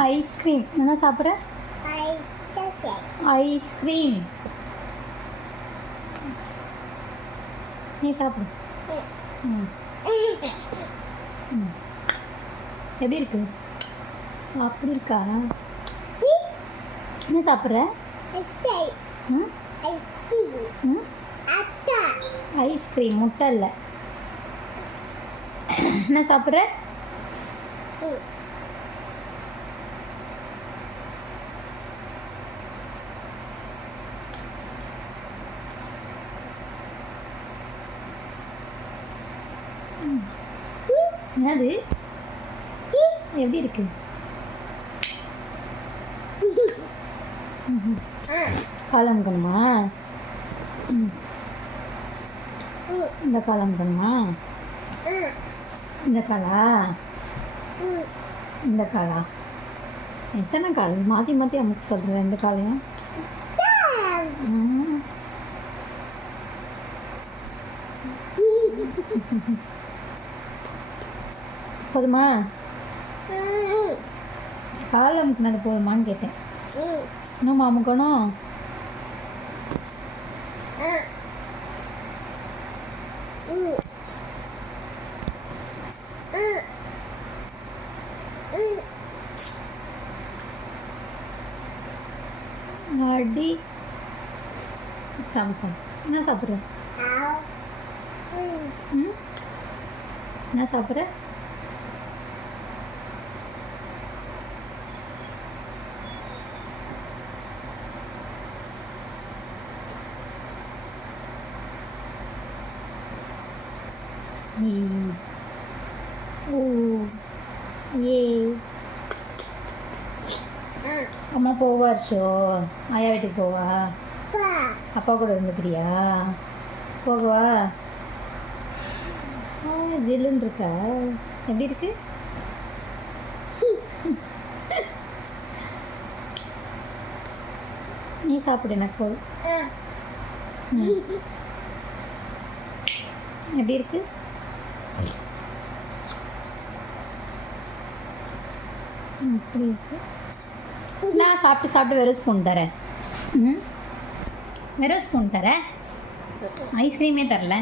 Ice cream என்ன சாப்பிட்ற? Ice cream. நீ சாப்பிடு. ம் ம் எப்படி இருக்கு? அப்படி இருக்கா? என்ன சாப்பிட்ற? ம் ம் ஐஸ்கிரீம். முட்டை இல்லை. என்ன சாப்பிட்ற? என்னது? எப்படி இருக்கு? கால் அமுக்கணுமா? இந்த கால் அமுக்கணுமா? இந்த காலா? இந்த காலா? எத்தனை கால் மாற்றி மாற்றி அமுக்க சொல்கிற? ரெண்டு காலையும் போதுமா? கால் அமுக்குனது போதுமான்னு கேட்டேன். இன்னும் அமுக்கணும். அடி சாம்சங். என்ன சாப்பிட்ற? ம் என்ன சாப்பிட்ற? ஓ ஏ அம்மா போவா ஷோ? ஆயா வீட்டுக்கு போவா? அப்பா கூட இருந்துக்கிறியா? போகவா? ஜில்லுன்னு இருக்கா? எப்படி இருக்கு? நீ சாப்பிடு, எனக்கு போதும். எப்படி இருக்கு? இப்படி இருக்கு. நான் சாப்பிட்டு சாப்பிட்டு வெறும் ஸ்பூன் தரேன். வெறும் ஸ்பூன் தரேன். ஐஸ்கிரீமே தரல.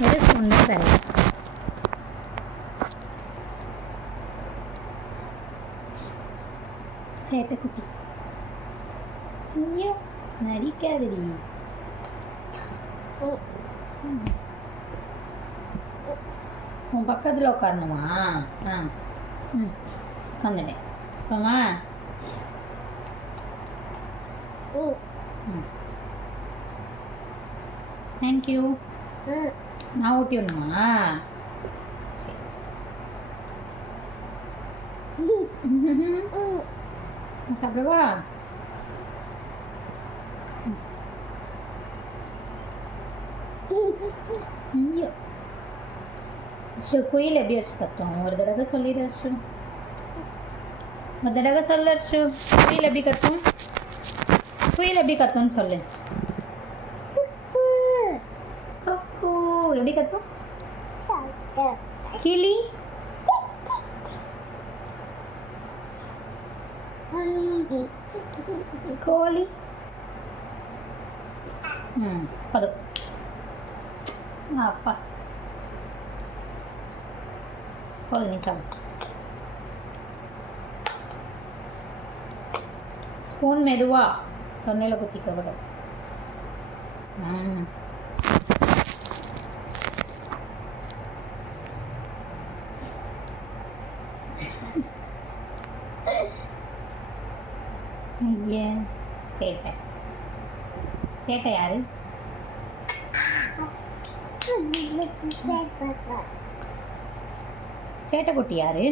வெறும் ஸ்பூன் தான் தரேன். சேட்டை குட்டி. ஐயோ நடிக்காதடி. உன் பக்கத்தில் உட்காரணுமா? வந்துட்டேன். போமா? தேங்க்யூ. நான் ஊட்டி விடணுமா? சரி. நான் சாப்பிடவா? ஐயோ ஷோ, குயில் எப்படி வச்சு கத்தும்? ஒரு தடவை சொல்லிடு ஷோ. ஒரு தடவை சொல்லு ஷோ. குயில் எப்படி கத்தும்? குயில் எப்படி கத்தும்னு சொல்லு. எப்படி கத்தும்? கிளி கோழி. பதம். அப்பா போதும், நீ சாப்பிடு. ஸ்பூன் மெதுவா தொண்டையில் குத்திக்க விட. ஐயா சேட்டை. சேட்டை யாரு? சேட்டை குட்டி யாரு?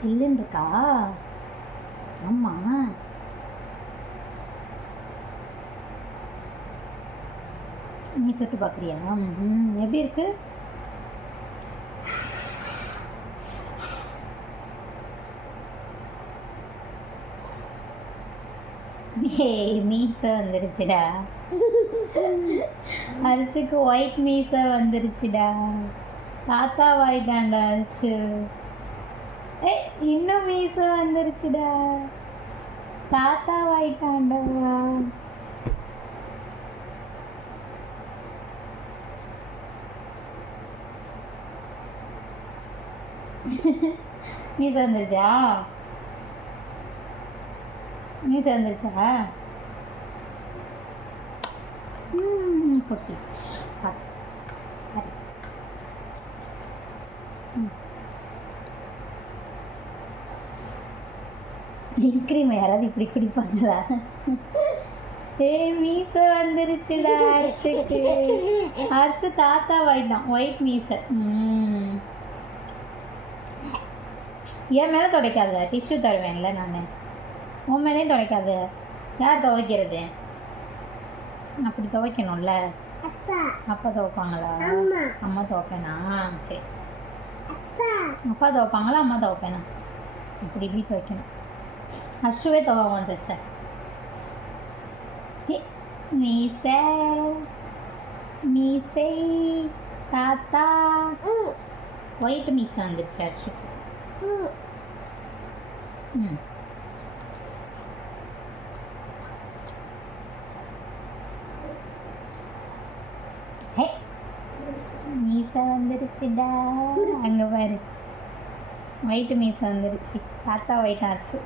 ஜில்லுன்னு இருக்கா? ஆமா. நீ தொட்டு பார்க்குறியா? எப்படி இருக்கு? மீசை வந்துருச்சுடா. அரிசுக்கு ஒயிட் மீசை வந்துருச்சுடா. தாத்தா வாயிட்டான்டா அரிசு. இன்னும் மீசை வந்துருச்சுடா. தாத்தா வாயிட்டான்டா. மீசை வந்துருச்சா? மீசை வந்துருச்சா? கொட்டிச்சு. ஐஸ்கிரீம் யாராவது இப்படி குடிப்பாங்களா? மீசை வந்துருச்சுடா அர்ஷுக்கு. அர்ஷு தாத்தா வாயிட்டான். ஒயிட் மீசை. என் மேலே துடைக்காத. டிஷ்யூ தருவேன்ல நான். உன் மேலேயும் துடைக்காத. யார் துவைக்கிறது? அப்படி துவைக்கணும்ல. அப்பா துவைப்பாங்களா? அம்மா துவைப்பேனா? சரி. அப்பா துவைப்பாங்களா அம்மா துவைப்பேனா? இப்படி இப்படி துவைக்கணும். அர்ஷுவே துவைவான் ட்ரெஸ்ஸை. மீசை மீசை தாத்தா. ஒயிட் மீசை வந்துருச்சு அர்ஷுக்கு. மீசை வந்துருச்சுடா. அங்கே பாரு, ஒயிட் மீசை வந்துருச்சு. தாத்தா ஒயிட் அரிசி.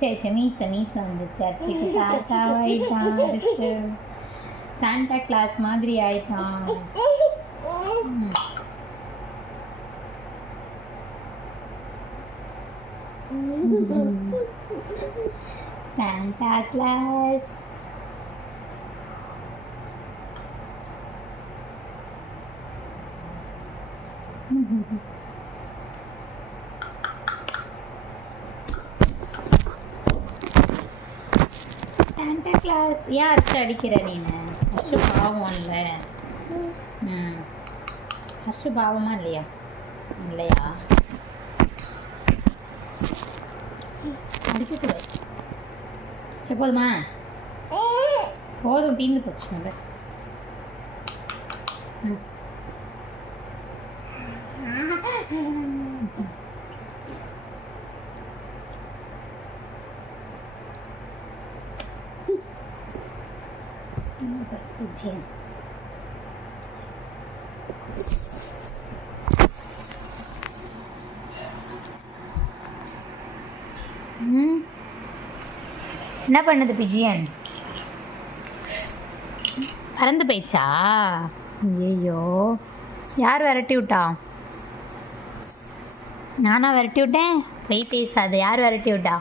சரி சரி, மீசை மீசை வந்துச்சு அரிசிக்கு. தாத்தா ஆயிட்டான் அரிசி. சாண்டா கிளாஸ் மாதிரி ஆயிட்டான். Santa Claus. Santa Claus. ஏன் அரிசி அடிக்கிற நீனு? அரிசி பாவம் இல்லை. அரிசி பாவமா இல்லையா? இல்லையா? அடிக்கக்கூடாது. சரி போதுமா? போதும், தீர்ந்து போச்சு. நம்ம என்ன பண்ணுது பிஜியன்? பறந்து போயிடுச்சா? ஐயோ, யார் விரட்டி விட்டா? நானா விரட்டி விட்டேன்? போய் பேசாது. யார் விரட்டி விட்டா?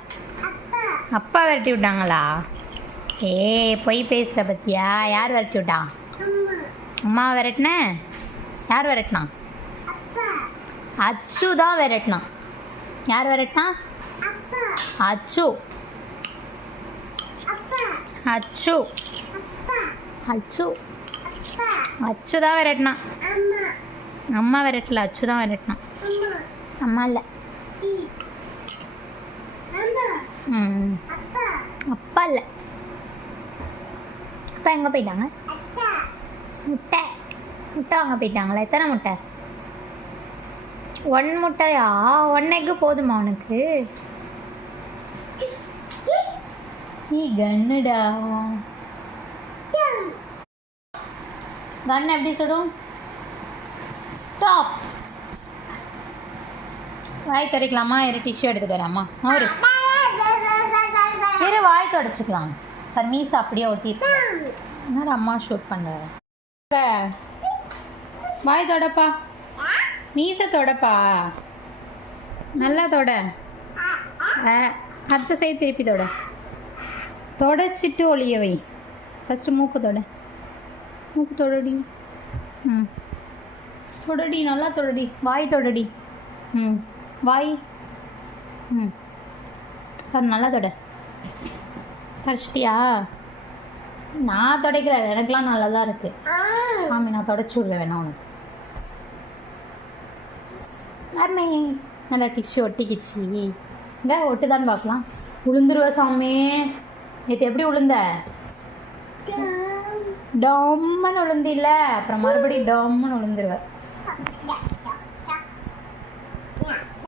அப்பா விரட்டி விட்டாங்களா? போய் பேசுகிற பத்தியா? யார் விரட்டி விட்டா? அம்மா விரட்டின? யார் விரட்டினா? அச்சு தான் விரட்டினான். யார் விரட்டினா? அச்சு. அச்சு அச்சு அச்சு தான் விரட்டினான். அம்மா விரட்டல, அச்சு தான் விரட்டினான். அம்மா இல்லை. அப்பா இல்லை. அப்பா எங்கே போயிட்டாங்க? முட்டை முட்டை வாங்க போயிட்டாங்களா? எத்தனை முட்டை? 1 முட்டையா? 1 எக்கு போதுமா உனக்கு? கன்னுடா. கன் எப்படி சுடும்? ஸ்டாப். வாய் துடைக்கலாமா? டிஷ்யூ எடுத்துட்டு வராமா? ஒரு வாய் துடைச்சிக்கலாம். மீசை அப்படியே ஒட்டிட்டு என்னடா அம்மா ஷூட் பண்ணுற? வாய் தொடப்பா. மீசை தொடப்பா. நல்லா தொட. அடுத்த சைடு திருப்பி தொட. தொடச்சிட்டு ஒளிய வை. ஃபஸ்ட்டு மூக்கு தொட. மூக்கு தொடடி. தொடடி, நல்லா தொடடி. வாய் தொடடி. வாய். நல்லா தொட. தொடச்சிட்டியா? நான் துடைக்கல, எனக்குலாம் நல்லா தான் இருக்கு. ஆமாம், நான் தொடச்சி விட்றேன் வேணா உனக்கு. ஆமே நல்லா டிஷ்யூ ஒட்டிக்கிச்சு. இங்கே ஒட்டுதான்னு பார்க்கலாம். உளுந்துருவ சாமி. நேற்று எப்படி உளுந்த? டம்முன்னு உளுந்து இல்லை, அப்புறம் மறுபடியும் டம்முன்னு உளுந்துருவேன்.